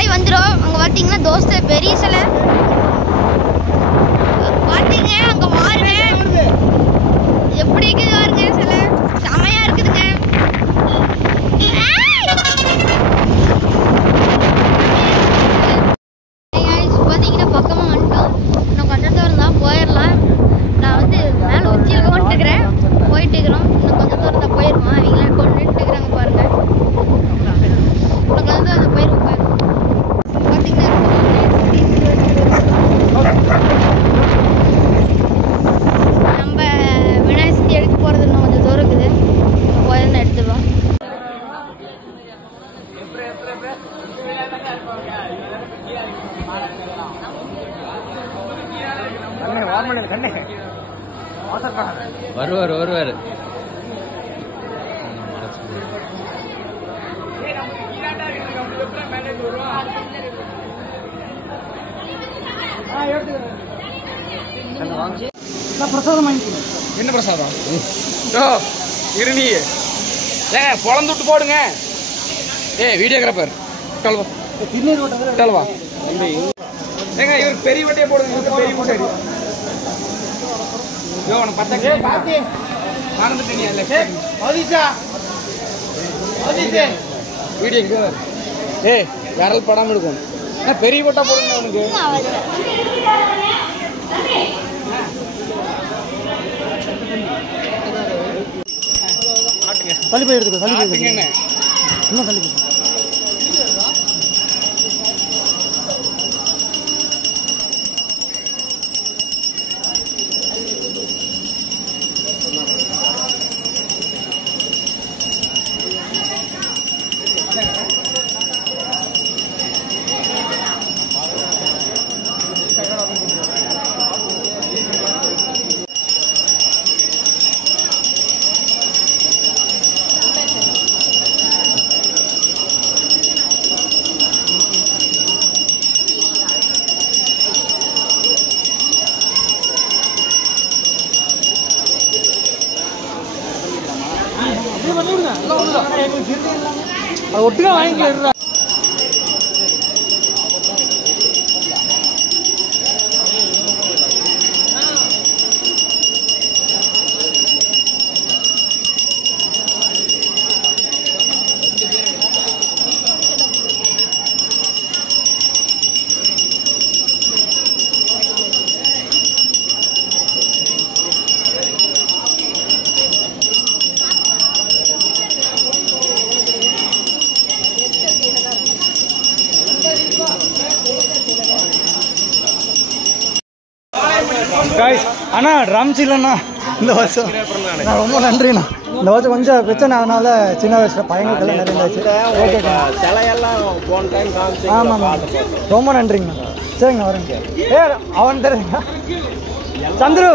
சிலை வந்துடும். அங்கே பார்த்தீங்கன்னா தோஸ்து பெரிய சிலை பார்த்தீங்க. அங்கே பாருங்க எப்படி இருக்குது பாருங்க, சிலை செமையாக இருக்குதுங்க. பார்த்தீங்கன்னா பக்கமாக வந்துட்டோம். இன்னும் கொஞ்சம் தூரம் தான் போயிடலாம். நான் வந்து மேலே உச்சியில் கொண்டுக்கிறேன், போயிட்டு இருக்கிறோம். இன்னும் கொஞ்சம் தூரம் தான் போயிடுவோம். அவங்களாம் கொண்டுட்டு இருக்கிறாங்க பாருங்க. இன்னும் கொஞ்சம் தூரம் போயிடுவோம் பாருங்க. பார்த்தீங்கன்னா நம்ம விநாயகர் சதுர்த்தி எடுக்க போகிறது இன்னும் கொஞ்சம் தூரம் இருக்குது. போயிருந்தா எடுத்துடுவோம். வருவார் வருவார். என்ன பிரசாதம் இருநீ ஏங்க பொழந்து விட்டு போடுங்க. வீடியோகிராஃபர் டல்வா ஏங்க இவர் பெரிய வட்டியை போடுங்க. பெரிய மூட்டை வீடியோ யாராலும் படாம இருக்கும். பெரிய வட்டா போடுங்க அவனுக்கு. தள்ளி போய் எடுத்துக்கோ. தள்ளி போய் இன்னும் தள்ளி போய். ஒட்டுக்கா வாங்கிக்கலாம். அண்ணா ட்ரம்ஸ் இல்லைண்ணா இந்த வருஷம் நான் ரொம்ப நன்றிண்ணா. இந்த வருஷம் கொஞ்சம் பிரச்சனை, அதனால சின்ன வயசுல பயங்கரத்தில் நிறைய இருந்துச்சு. ஓகேண்ணா. ஆமாம் ரொம்ப நன்றிங்கண்ணா. சரிங்கண்ணா வரேங்க. அவன் தெரியுங்க சந்துரு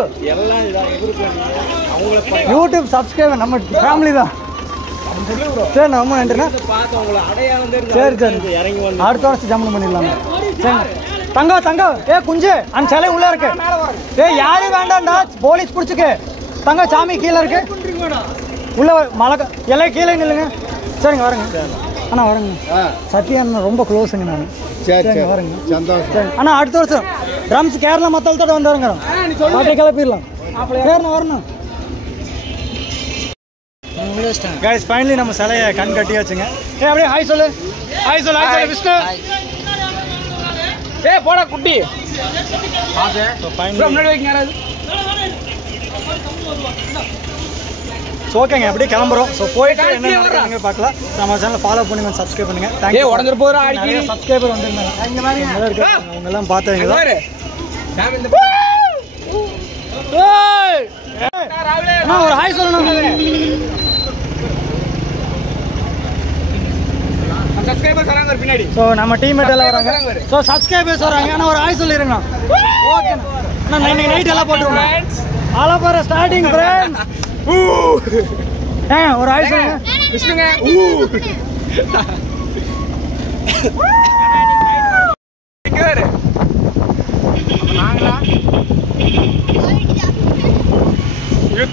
யூடியூப் சப்ஸ்கிரைபர் நம்ம ஃபேமிலி தான். சரிண்ணா ரொம்ப நன்றிண்ணா. சரி சரி அடுத்த வருஷம் ஜம்முன் பண்ணிடலாங்க. சரிண்ணா. தங்கம் குஞ்சு அந்த சிலை உள்ள இருக்கு. யாரும் வேண்டாம்டா, போலீஸ் பிடிச்சிக்கு. சாமி கீழே இருக்கு, உள்ள மழை எல்லாம் கீழே நில்லுங்க. சரிங்க வரேங்க அண்ணா. வரேங்க சத்யா ரொம்ப க்ளோஸுங்க நான். சரிங்க வரேங்க சந்தோஷம் அண்ணா. அடுத்த வருஷம் ட்ரம்ஸ் கேரளா மத்தாலத்தோட வந்துருங்க. அப்படியே கிளப்பிடலாம். சரிண்ணா வரணும். கைஸ் ஃபைனலி நம்ம சிலையை கண் கட்டியாச்சுங்க. அப்படியே ஹாய் சொல்லு. ஹாய் சொல்லு. ஹாய் சொல்லு விஷ்ணு. போடா குட்டி. ஓகேங்க அப்படியே கிளம்புறோம். ஸோ போயிட்டு என்ன நடக்குதுங்க பார்க்கலாம். நம்ம சேனலை ஃபாலோ பண்ணுங்க, சப்ஸ்கிரைப் பண்ணுங்க. தேங்க்யூ. உடஞ்சிட்டு போகிற சப்ஸ்கிரைபர் வந்துருந்தாங்க. அவங்க எல்லாம் பார்த்தவங்க ஒரு ஹாய் சொல்லணும். சப்ஸ்கிரைபர்ஸ் வராங்க பின்னாடி. ஸோ நம்ம டீம்மேட் எல்லாம் வராங்க. ஸோ சப்ஸ்கிரைபர்ஸ் வராங்க. ஆனால் ஒரு ஹாய் சொல்லிடுங்க. ஓகேண்ணா. நான் இன்னைக்கு நைட் எல்லாம் போட்டுருவேன். ஆலப்பாறை ஸ்டார்டிங் ஃப்ரெண்ட்ஸ். ஒரு ஹாய் சொல்லுங்க விஷ்ணுங்க.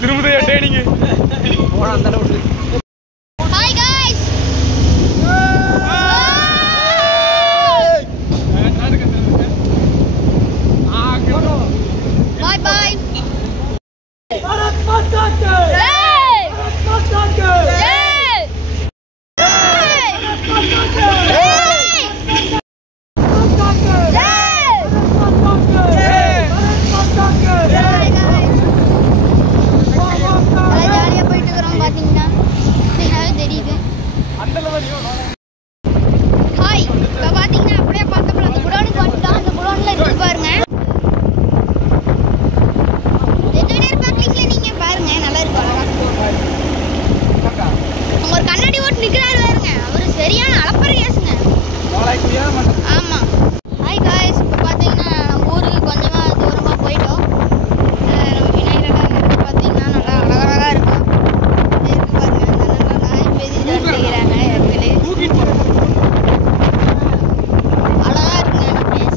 திரும்புதையா ட்ரைனிங் அந்த அளவுக்கு. பேசுங்க. ஆமா. ஹாய் காய்ஸ், இப்போ பார்த்தீங்கன்னா நம்ம ஊருக்கு கொஞ்சமாக தூரமாக போயிட்டோம். நம்ம விநாயகர் பார்த்தீங்கன்னா நல்லா அழகழகாக இருக்கும். இருக்கு பாருங்க, நல்லா நாய் பேசிட்டு வந்துக்கிறாங்க. அழகா இருக்குங்க அந்த பிளேஸ்.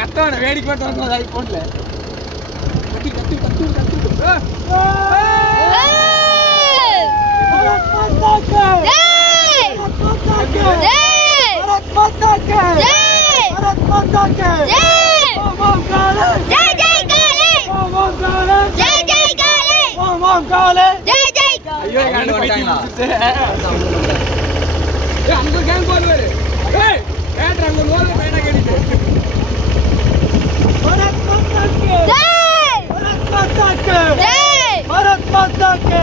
கத்தவன வேடிக்கை பார்த்து வந்து ஐபோன்ல கத்தி கத்தி கத்தி கத்தி भारत माता के